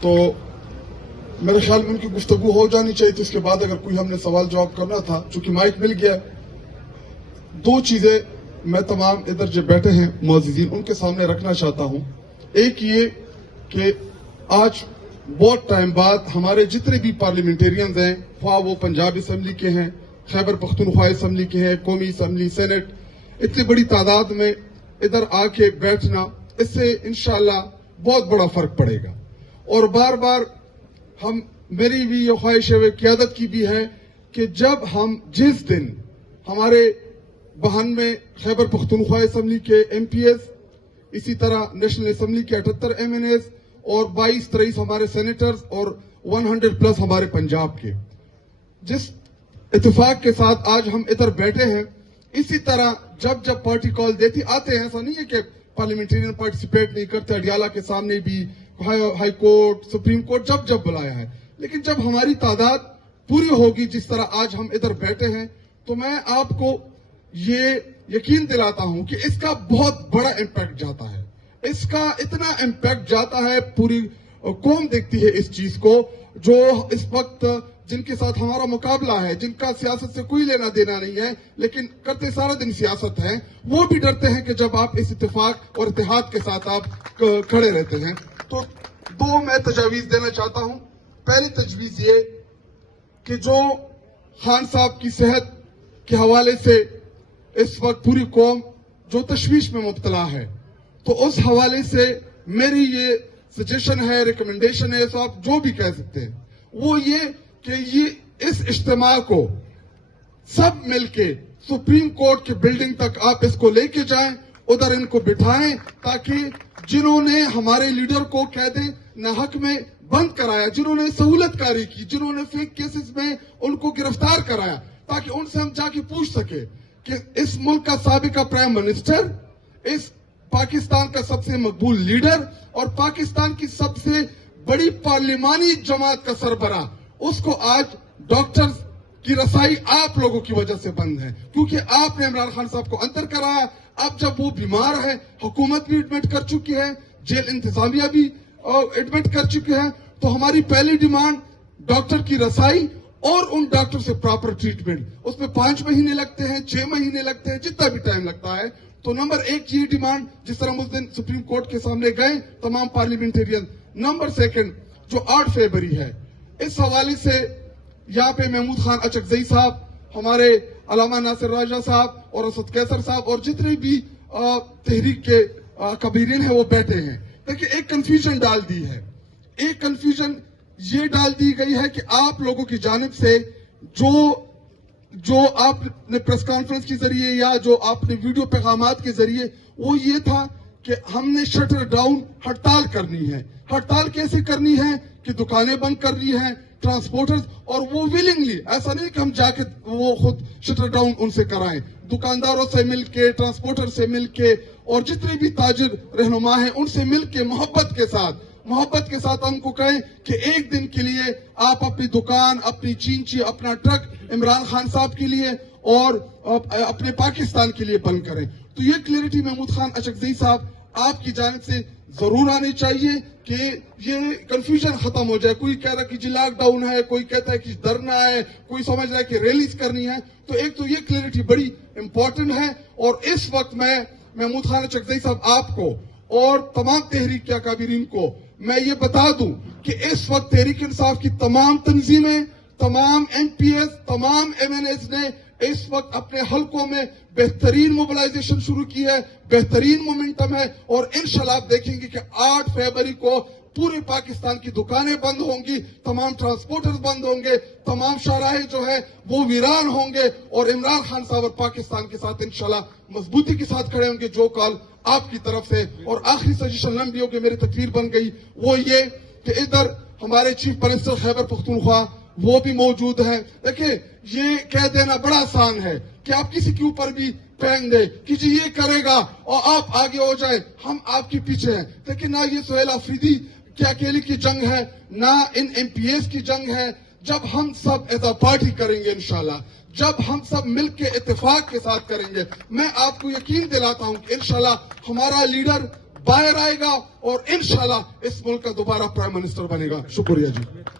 تو میرے خیال میں ان کی گفتگو ہو جانی چاہیے تھی. اس کے بعد اگر کوئی ہم نے سوال جواب کرنا تھا, چونکہ مائک مل گیا. دو چیزیں میں تمام ادھر جو بیٹھے ہیں معززین ان کے سامنے رکھنا چاہتا ہوں. ایک یہ کہ آج بہت ٹائم بعد ہمارے جتنے بھی پارلیمنٹیرینز ہیں, خواہ وہ پنجاب اسمبلی کے ہیں, خیبر پختونخوا اسمبلی کے ہیں, قومی اسمبلی, سینٹ, اتنی بڑی تعداد میں ادھر آ کے بیٹھنا, اس سے انشاءاللہ بہت بڑا فرق پڑے گا. اور بار بار میری بھی یہ خواہش ہے, قیادت کی بھی ہے, کہ جب ہم جس دن ہمارے 92 خیبر پختونخوا اسمبلی کے ایم پی ایز, اسی طرح نیشنل اسمبلی کے 78 ایم این ایز اور 22-23 ہمارے سینیٹرز اور 100+ ہمارے پنجاب کے, جس اتفاق کے ساتھ آج ہم ادھر بیٹھے ہیں, اسی طرح جب پارٹی کال دیتی آتے ہیں. ایسا نہیں ہے کہ پارلیمنٹرین پارٹیسپیٹ نہیں کرتے, اڈیالہ کے سامنے بھی, ہائی کورٹ, سپریم کورٹ جب بلایا ہے. لیکن جب ہماری تعداد پوری ہوگی جس طرح آج ہم ادھر بیٹھے ہیں, تو میں آپ کو یہ یقین دلاتا ہوں کہ اس کا بہت بڑا امپیکٹ جاتا ہے. اس کا اتنا امپیکٹ جاتا ہے, پوری قوم دیکھتی ہے اس چیز کو. جو اس وقت جن کے ساتھ ہمارا مقابلہ ہے, جن کا سیاست سے کوئی لینا دینا نہیں ہے, لیکن کرتے سارا دن سیاست ہے, وہ بھی ڈرتے ہیں کہ جب آپ اس اتفاق اور اتحاد کے ساتھ آپ کھڑے رہتے ہیں. تو دو میں تجاویز دینا چاہتا ہوں. پہلی تجویز یہ کہ جو خان صاحب کی صحت کے حوالے سے اس وقت پوری قوم جو تشویش میں مبتلا ہے, تو اس حوالے سے میری یہ سجیشن ہے, ریکمنڈیشن ہے, تو آپ جو بھی کہہ سکتے ہیں, وہ یہ کہ یہ اس اجتماع کو سب مل کے سپریم کورٹ کی بلڈنگ تک آپ اس کو لے کے جائیں, ادھر ان کو بٹھائیں, تاکہ جنہوں نے ہمارے لیڈر کو قید ناحق میں بند کرایا, جنہوں نے سہولت کاری کی, جنہوں نے فیک کیسز میں ان کو گرفتار کرایا, تاکہ ان سے ہم جا کے پوچھ سکے کہ اس ملک کا سابقہ پرائم منسٹر, اس پاکستان کا سب سے مقبول لیڈر اور پاکستان کی سب سے بڑی پارلیمانی جماعت کا سربراہ, اس کو آج ڈاکٹرز کی رسائی آپ لوگوں کی وجہ سے بند ہے, کیونکہ آپ نے عمران خان صاحب کو اندر کرایا. اب جب وہ بیمار ہے, حکومت بھی ایڈمٹ کر چکی ہے, جیل انتظامیہ بھی ایڈمٹ کر چکے ہیں, تو ہماری پہلی ڈیمانڈ ڈاکٹر کی رسائی اور ان ڈاکٹر سے پراپر ٹریٹمنٹ. اس میں 5 مہینے لگتے ہیں, 6 مہینے لگتے ہیں, جتنا بھی ٹائم لگتا ہے. تو نمبر 1 یہ ڈیمانڈ, جس طرح اس دن سپریم کورٹ کے سامنے گئے تمام پارلیمنٹیرین. نمبر 2 جو 8 فیبری ہے, اس حوالے سے یہاں پہ محمود خان اچکزئی صاحب, ہمارے علامہ ناصر راجہ صاحب اور اسد قیصر صاحب اور جتنے بھی تحریک کے کبیرین ہیں وہ بیٹھے ہیں. دیکھیں, ایک کنفیوژن ڈال دی ہے, ایک کنفیوژن یہ ڈال دی گئی ہے کہ آپ لوگوں کی جانب سے جو آپ نے پریس کانفرنس کے ذریعے یا جو آپ نے ویڈیو پیغامات کے ذریعے, وہ یہ تھا کہ ہم نے شٹر ڈاؤن ہڑتال کرنی ہے. ہڑتال کیسے کرنی ہے کہ دکانیں بند کرنی ہیں, ٹرانسپورٹرز, اور وہ ویلنگلی, ایسا نہیں کہ ہم جا کے وہ خود شٹر ڈاؤن ان سے کرائیں, دکانداروں سے مل کے, ٹرانسپورٹر سے مل کے, اور جتنے بھی تاجر رہنما ہیں ان سے مل کے محبت کے ساتھ ہم کو کہیں کہ ایک دن کے لیے آپ اپنی دکان, اپنی چینچی, اپنا ٹرک عمران خان صاحب کے لیے اور اپنے پاکستان کے لیے بند کریں. تو یہ کلیئرٹی محمود خان اچکزئی صاحب آپ کی جانب سے ضرور آنی چاہیے کہ یہ کنفیوژن ختم ہو جائے. کوئی کہہ رہا کہ جی لاک ڈاؤن ہے, کوئی کہتا ہے کہ دھرنا ہے, کوئی سمجھ رہا ہے کہ ریلیز کرنی ہے. تو ایک تو یہ کلیئرٹی بڑی امپورٹنٹ ہے. اور اس وقت میں محمود خان اچکزئی صاحب آپ کو اور تمام تحریک کے اکابرین کو میں یہ بتا دوں کہ اس وقت تحریک انصاف کی تمام تنظیمیں, تمام ایم پی ایز, تمام ایم این ایز نے اس وقت اپنے حلقوں میں بہترین موبلائزیشن شروع کی ہے, بہترین مومنٹم ہے. اور انشاءاللہ آپ دیکھیں گے کہ 8 فیبری کو پورے پاکستان کی دکانیں بند ہوں گی, تمام ٹرانسپورٹرز بند ہوں گے, تمام شاہراہیں جو ہے وہ ویران ہوں گے, اور عمران خان صاحب اور پاکستان کے ساتھ انشاءاللہ مضبوطی کے ساتھ کھڑے ہوں گے جو کال آپ کی طرف سے. اور آخری سجیشن لمبی ہو کہ میری تقریر بن گئی, وہ یہ کہ ادھر ہمارے چیف منسٹر خیبر پختونخوا وہ بھی موجود ہیں. دیکھیں, یہ کہہ دینا بڑا آسان ہے کہ آپ کسی کے اوپر بھی پھینک دیں کہ جی یہ کرے گا اور آپ آگے ہو جائیں, ہم آپ کے پیچھے ہیں. لیکن نہ یہ سہیل آفریدی کی اکیلی کی جنگ ہے, نہ ان ایم پی ایس کی جنگ ہے. جب ہم سب ایز اے پارٹی کریں گے انشاءاللہ, جب ہم سب مل کے اتفاق کے ساتھ کریں گے, میں آپ کو یقین دلاتا ہوں کہ انشاءاللہ ہمارا لیڈر باہر آئے گا اور انشاءاللہ اس ملک کا دوبارہ پرائم منسٹر بنے گا. شکریہ جی.